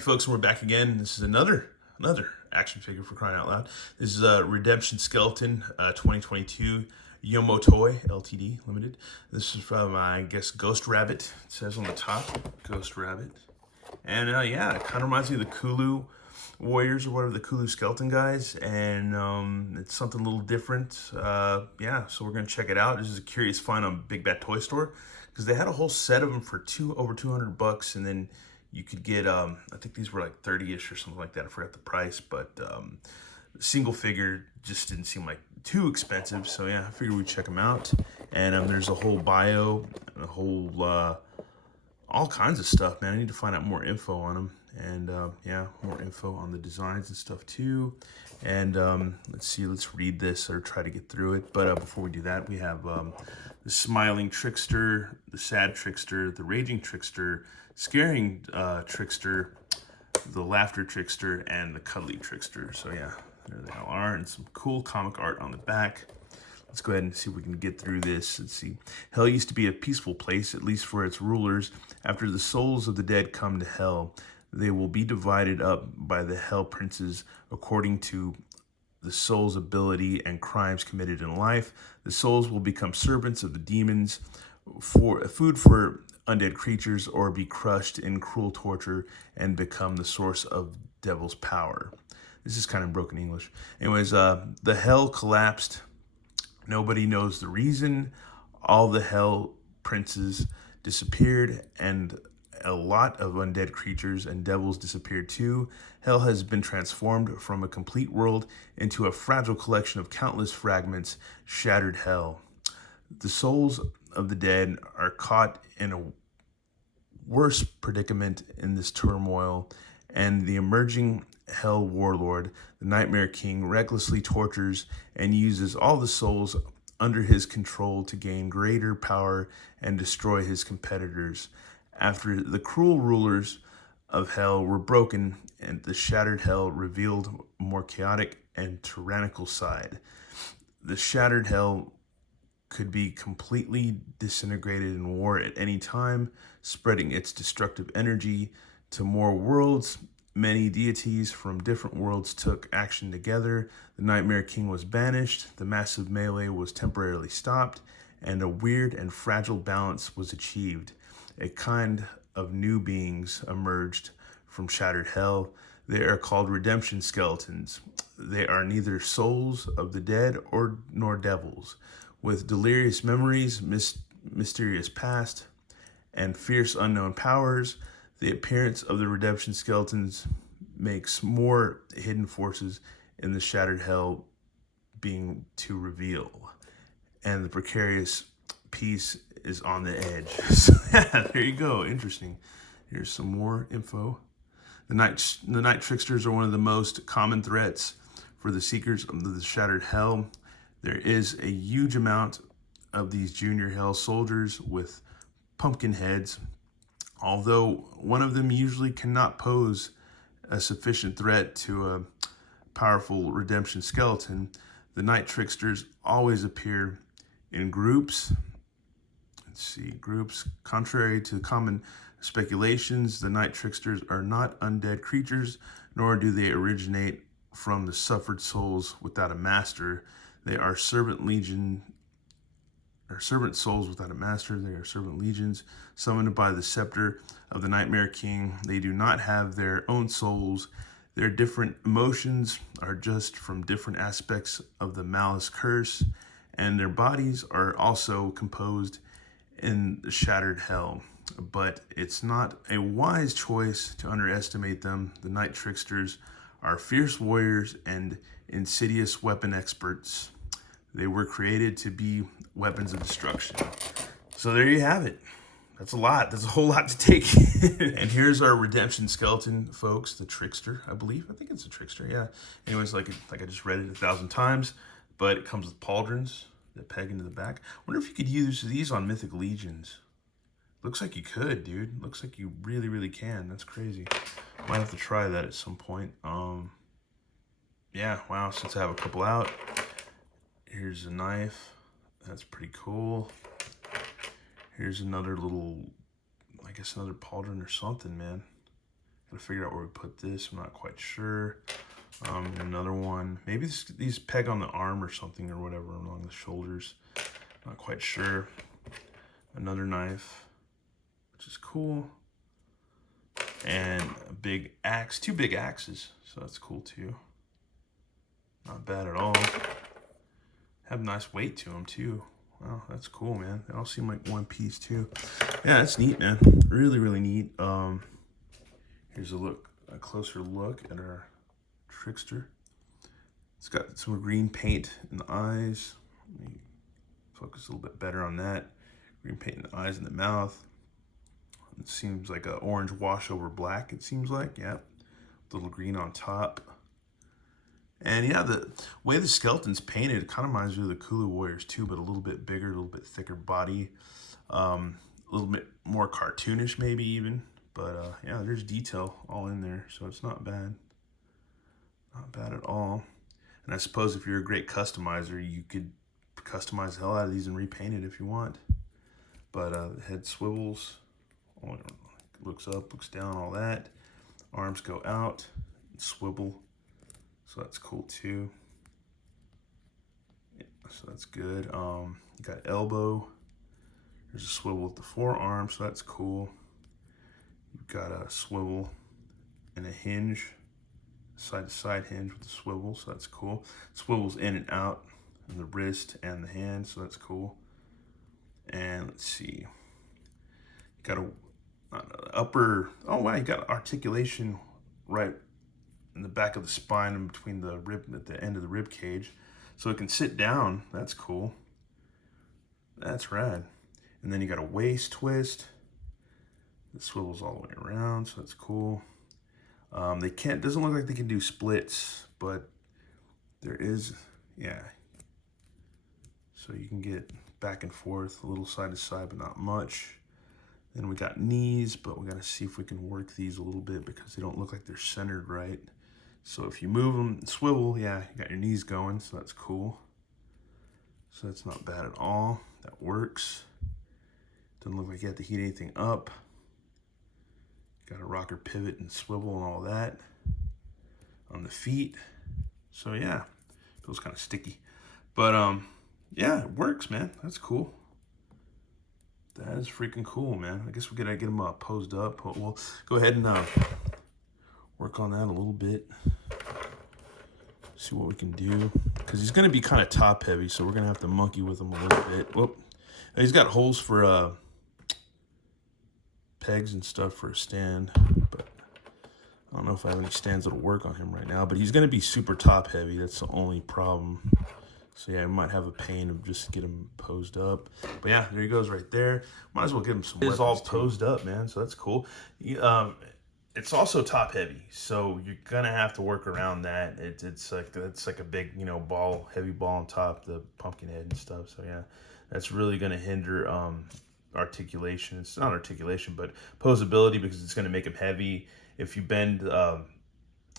Folks, we're back again. This is another action figure, for crying out loud. This is a Redemption Skeleton 2022 Yomotoi Ltd Limited. This is from, I guess, Ghost Rabbit. It says on the top, Ghost Rabbit. And yeah, it kind of reminds me of the Kulu Warriors or whatever, the Kulu Skeleton guys. And it's something a little different. Yeah, so we're going to check it out. This is a curious find on Big Bad Toy Store because they had a whole set of them for over $200, and then you could get, I think these were like 30-ish or something like that. I forgot the price, but single figure just didn't seem like too expensive. So yeah, I figured we'd check them out. And there's a whole bio, a whole, all kinds of stuff, man. I need to find out more info on them. And yeah, more info on the designs and stuff too. And let's read this or try to get through it. But before we do that, we have the smiling Trickster, the sad Trickster, the raging Trickster, scaring Trickster, the laughter Trickster, and the cuddly Trickster. So yeah, there they all are, and some cool comic art on the back. Let's go ahead and see if we can get through this. Let's see. Hell used to be a peaceful place, at least for its rulers. After the souls of the dead come to hell, they will be divided up by the hell princes according to the soul's ability and crimes committed in life. The souls will become servants of the demons, for food for undead creatures, or be crushed in cruel torture and become the source of devil's power. This is kind of broken English. Anyways, the hell collapsed. Nobody knows the reason. All the hell princes disappeared, and a lot of undead creatures and devils disappeared too. Hell has been transformed from a complete world into a fragile collection of countless fragments, shattered hell. The souls of the dead are caught in a worse predicament in this turmoil, and the emerging hell warlord, the Nightmare King, recklessly tortures and uses all the souls under his control to gain greater power and destroy his competitors. After the cruel rulers of hell were broken, and the shattered hell revealed a more chaotic and tyrannical side. The shattered hell could be completely disintegrated in war at any time, spreading its destructive energy to more worlds. Many deities from different worlds took action together. The Nightmare King was banished, the massive melee was temporarily stopped, and a weird and fragile balance was achieved. A kind of new beings emerged from shattered hell. They are called redemption skeletons. They are neither souls of the dead nor devils. With delirious memories, mysterious past, and fierce unknown powers, the appearance of the redemption skeletons makes more hidden forces in the shattered hell being to reveal. And the precarious piece is on the edge. So yeah, there you go. Interesting. Here's some more info. The night tricksters are one of the most common threats for the seekers of the shattered hell. There is a huge amount of these junior hell soldiers with pumpkin heads. Although one of them usually cannot pose a sufficient threat to a powerful redemption skeleton, the night tricksters always appear in groups. Let's see, groups. Contrary to common speculations, the night tricksters are not undead creatures, nor do they originate from the suffered souls without a master. They are servant souls without a master. They are servant legions summoned by the scepter of the Nightmare King. They do not have their own souls. Their different emotions are just from different aspects of the malice curse, and their bodies are also composed in the shattered hell. But it's not a wise choice to underestimate them. The night tricksters are fierce warriors and insidious weapon experts. They were created to be weapons of destruction. So there you have it. That's a lot. That's a whole lot to take. And here's our redemption skeleton, folks. The Trickster, I believe. I think it's a Trickster, yeah. Anyways, like I just read it 1,000 times, but it comes with pauldrons that peg into the back. I wonder if you could use these on Mythic Legions. Looks like you could, dude. Looks like you really, really can. That's crazy. Might have to try that at some point. Yeah, wow, since I have a couple out. Here's a knife. That's pretty cool. Here's another little, I guess another pauldron or something, man. Gotta figure out where we put this. I'm not quite sure. Another one. Maybe these peg on the arm or something or whatever along the shoulders. Not quite sure. Another knife, which is cool. And a big axe, 2 big axes. So that's cool too. Not bad at all. Have nice weight to them too. Wow, that's cool, man. They all seem like one piece too. Yeah, that's neat, man. Really, really neat. Here's a closer look at our Trickster. It's got some green paint in the eyes. Let me focus a little bit better on that. Green paint in the eyes and the mouth. It seems like an orange wash over black, it seems like, yeah. A little green on top. And yeah, the way the skeleton's painted, it kind of reminds me of the Kulu Warriors too, but a little bit bigger, a little bit thicker body. A little bit more cartoonish maybe even. But yeah, there's detail all in there, so it's not bad. Not bad at all. And I suppose if you're a great customizer, you could customize the hell out of these and repaint it if you want. But the head swivels, looks up, looks down, all that. Arms go out, swivel. So that's cool too. Yeah, so that's good. You got elbow. There's a swivel with the forearm, so that's cool. You've got a swivel and a hinge, side to side hinge with the swivel, so that's cool. Swivels in and out in the wrist and the hand, so that's cool. And let's see, you got a upper, oh wow, you got articulation right in the back of the spine and between the rib, at the end of the rib cage, so it can sit down. That's cool. That's rad. And then you got a waist twist. It swivels all the way around, so that's cool. They can't, doesn't look like they can do splits, but there is, yeah. So you can get back and forth, a little side to side, but not much. Then we got knees, but we gotta see if we can work these a little bit because they don't look like they're centered right. So if you move them, swivel, yeah, you got your knees going, so that's cool. So that's not bad at all. That works. Doesn't look like you have to heat anything up. Got a rocker pivot and swivel and all that on the feet. So yeah, feels kind of sticky. But yeah, it works, man. That's cool. That is freaking cool, man. I guess we gotta get him posed up. But we'll go ahead and work on that a little bit. See what we can do. Because he's gonna be kind of top heavy, so we're gonna have to monkey with him a little bit. Whoop. He's got holes for pegs and stuff for a stand, but I don't know if I have any stands that'll work on him right now. But he's gonna be super top heavy. That's the only problem. So yeah, I might have a pain of just get him posed up. But yeah, there he goes right there. Might as well give him some weapons. It's all posed up, man, so that's cool. It's also top heavy, so you're gonna have to work around that. It's like a big, you know, ball, heavy ball on top, the pumpkin head and stuff. So yeah, that's really gonna hinder articulation. It's not articulation, but posability, because it's gonna make him heavy. If you bend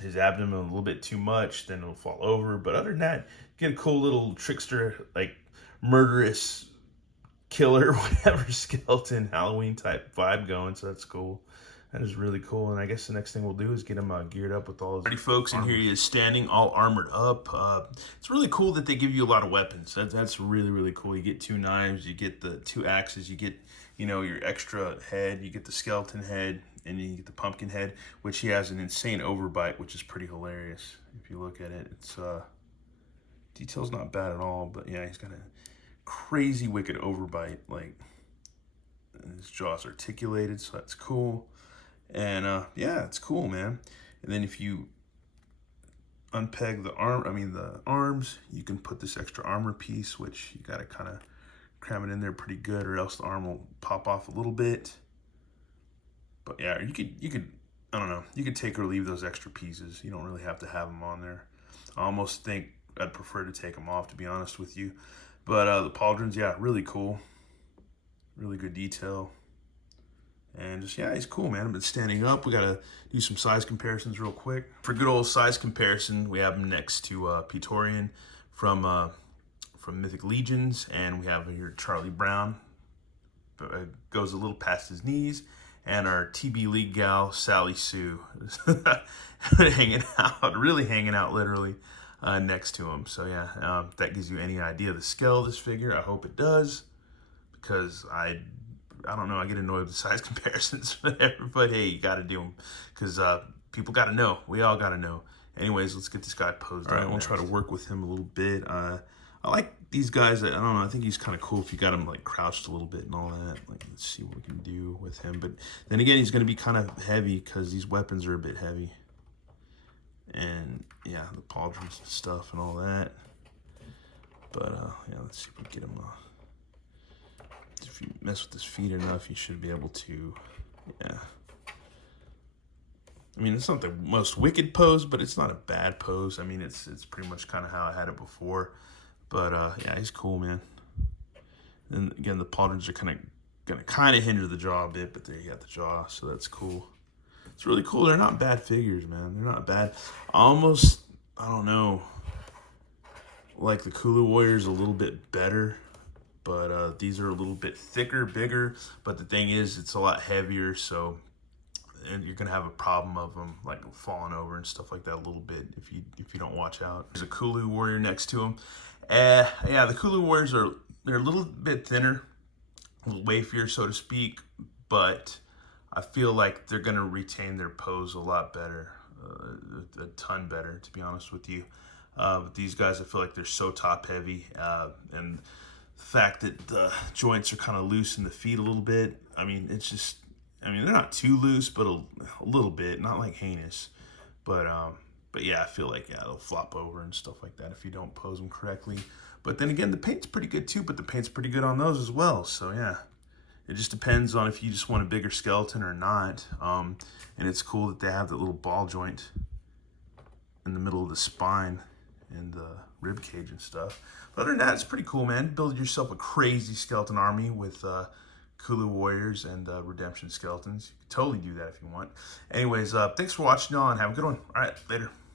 his abdomen a little bit too much, then it'll fall over. But other than that, get a cool little Trickster, like murderous killer, whatever, skeleton, Halloween type vibe going. So that's cool. That is really cool. And I guess the next thing we'll do is get him geared up with all his... Alrighty, folks, and here he is standing all armored up. It's really cool that they give you a lot of weapons. That's really, really cool. You get 2 knives, you get the 2 axes, you get, you know, your extra head, you get the skeleton head, and you get the pumpkin head, which he has an insane overbite, which is pretty hilarious. If you look at it, it's detail's not bad at all, but yeah, he's got a crazy wicked overbite, like his jaw's articulated, so that's cool. And yeah, it's cool, man. And then if you unpeg the arms, you can put this extra armor piece, which you gotta kind of cram it in there pretty good, or else the arm will pop off a little bit. But yeah, you could, I don't know, you could take or leave those extra pieces. You don't really have to have them on there. I almost think I'd prefer to take them off, to be honest with you. But the pauldrons, yeah, really cool. Really good detail. And just, yeah, he's cool, man. I've been standing up. We got to do some size comparisons real quick. For good old size comparison, we have him next to Praetorian from Mythic Legions. And we have here Charlie Brown. Goes a little past his knees. and our TB League gal, Sally Sue, hanging out, really hanging out literally next to him. So yeah, if that gives you any idea of the scale of this figure, I hope it does, because I don't know, I get annoyed with size comparisons, but hey, you got to do them, because people got to know. We all got to know. Anyways, let's get this guy posed. All right, we'll try to work with him a little bit. I like these guys. I don't know. I think he's kind of cool if you got him like crouched a little bit and all that. Like, let's see what we can do with him. But then again, he's going to be kind of heavy because these weapons are a bit heavy. And yeah, the pauldrons and stuff and all that. But yeah, let's see if we can get him. If you mess with his feet enough, you should be able to. Yeah. I mean, it's not the most wicked pose, but it's not a bad pose. I mean, it's pretty much kind of how I had it before. But yeah, he's cool, man. And again, the pauldrons are gonna hinder the jaw a bit, but there you got the jaw, so that's cool. It's really cool. They're not bad figures, man. They're not bad. Almost, I don't know, like the Kulu Warrior's a little bit better, but these are a little bit thicker, bigger. But the thing is, it's a lot heavier, so and you're gonna have a problem of them like falling over and stuff like that a little bit if you don't watch out. There's a Kulu Warrior next to him. Yeah, the Kulu Warriors they're a little bit thinner, a little wafier, so to speak, but I feel like they're gonna retain their pose a lot better, a ton better, to be honest with you. But these guys, I feel like they're so top heavy, and the fact that the joints are kind of loose in the feet a little bit. I mean, it's just, I mean, they're not too loose, but a little bit, not like heinous. But yeah, I feel like, yeah, they'll flop over and stuff like that if you don't pose them correctly. But then again, the paint's pretty good too, but the paint's pretty good on those as well. So yeah, it just depends on if you just want a bigger skeleton or not. And it's cool that they have that little ball joint in the middle of the spine and the rib cage and stuff. But other than that, it's pretty cool, man. Build yourself a crazy skeleton army with Kulu Warriors and Redemption Skeletons. You can totally do that if you want. Anyways, thanks for watching, y'all, and have a good one. All right, later.